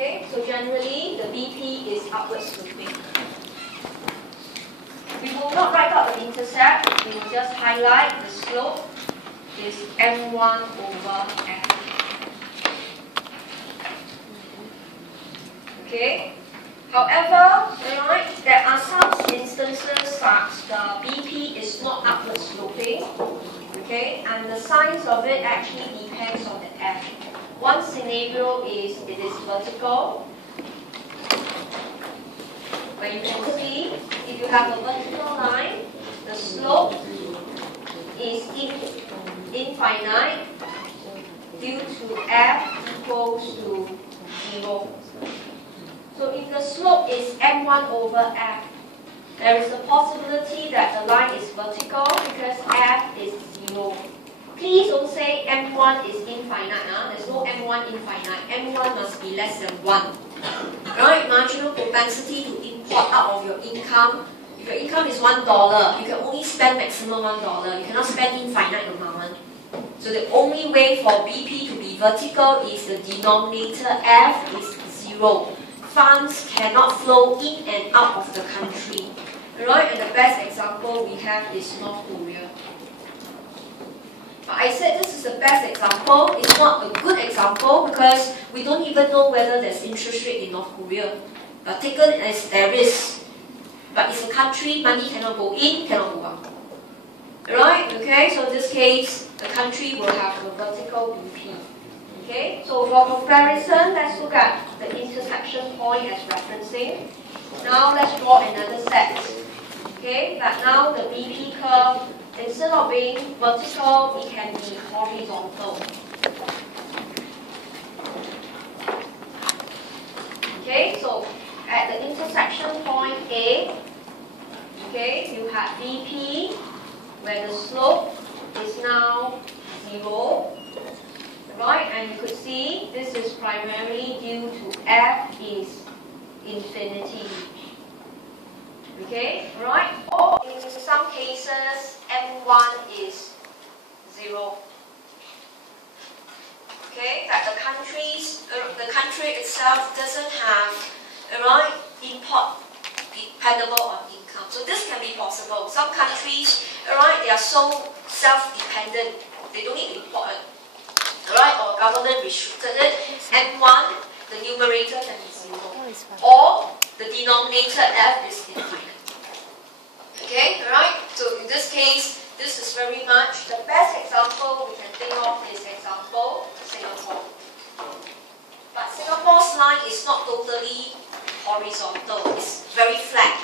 Okay, so generally the BP is upward sloping. We will not write out the intercept, we will just highlight the slope is m1 over f. Okay. However, there are some instances that the BP is not upward sloping. Okay, and the size of it actually depends on the f. One scenario is it is vertical, where you can see if you have a vertical line, the slope is infinite due to f equals to 0. So if the slope is m1 over f, there is a possibility that the line is vertical because f is 0. Please don't say m1 is infinite. There's no m1 infinite. m1 must be less than 1. Right? Marginal propensity to import out of your income. If your income is $1, you can only spend maximum $1. You cannot spend infinite amount. So the only way for BP to be vertical is the denominator f is 0. Funds cannot flow in and out of the country. Right? And the best example we have is North Korea. But I said this is the best example. It's not a good example because we don't even know whether there's interest rate in North Korea. But taken as there is. But it's a country, money cannot go in, cannot go out. Right? Okay, so in this case, the country will have a vertical BP. Okay, so for comparison, let's look at the intersection point as referencing. Now let's draw another set. Okay, but now the BP curve, instead of being vertical, it can be horizontal. Okay, so at the intersection point A, okay, you have BP, where the slope is now 0. Right, and you could see this is primarily due to f is infinity. Okay, right? Or in some cases, m1 is 0. Okay, that the country itself doesn't have import dependable on income. So this can be possible. Some countries, they are so self-dependent, they don't need import. Or government restricted it, m1, the numerator can be 0. Or the denominator f is infinite. Okay, so in this case, this is very much the best example we can think of is example Singapore. But Singapore's line is not totally horizontal, it's very flat.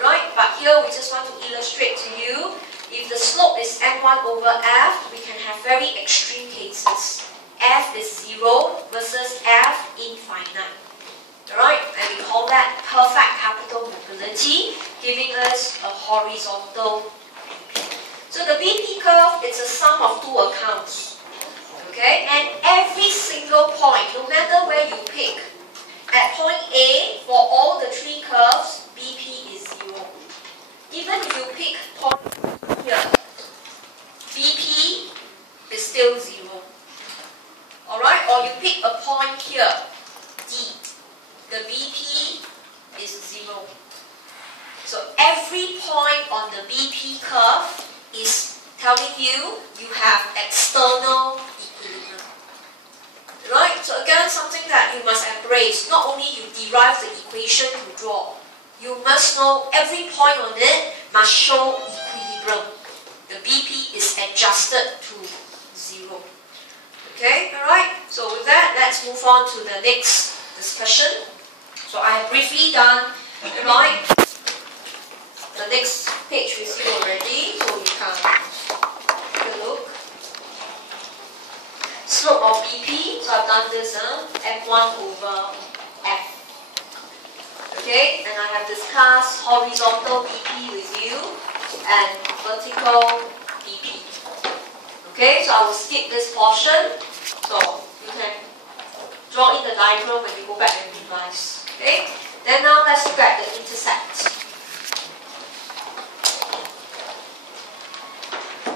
But here we just want to illustrate to you, if the slope is m1 over f, we can have very extreme cases. F is 0 versus f infinite. And we call that perfect capital mobility, giving us a horizontal BP. So the BP curve is a sum of two accounts. Okay, and every single point, no matter where you pick, at point A, for all the three curves, BP is 0. Even if you pick point here, BP is still 0. Alright, or you pick a point here, D, the BP is 0. So every point on the BP curve is telling you you have external equilibrium. Right? So again, something that you must embrace. Not only you derive the equation you draw, you must know every point on it must show equilibrium. The BP is adjusted to 0. Okay, alright? So with that, let's move on to the next discussion. So I have briefly done, the next page with you already, so you can take a look. Slope of BP, so I've done this, f1 over f. Okay, and I have discussed horizontal BP with you and vertical BP. Okay, so I will skip this portion, so you can draw in the diagram when you go back and revise. Okay, then now let's look at the intercept.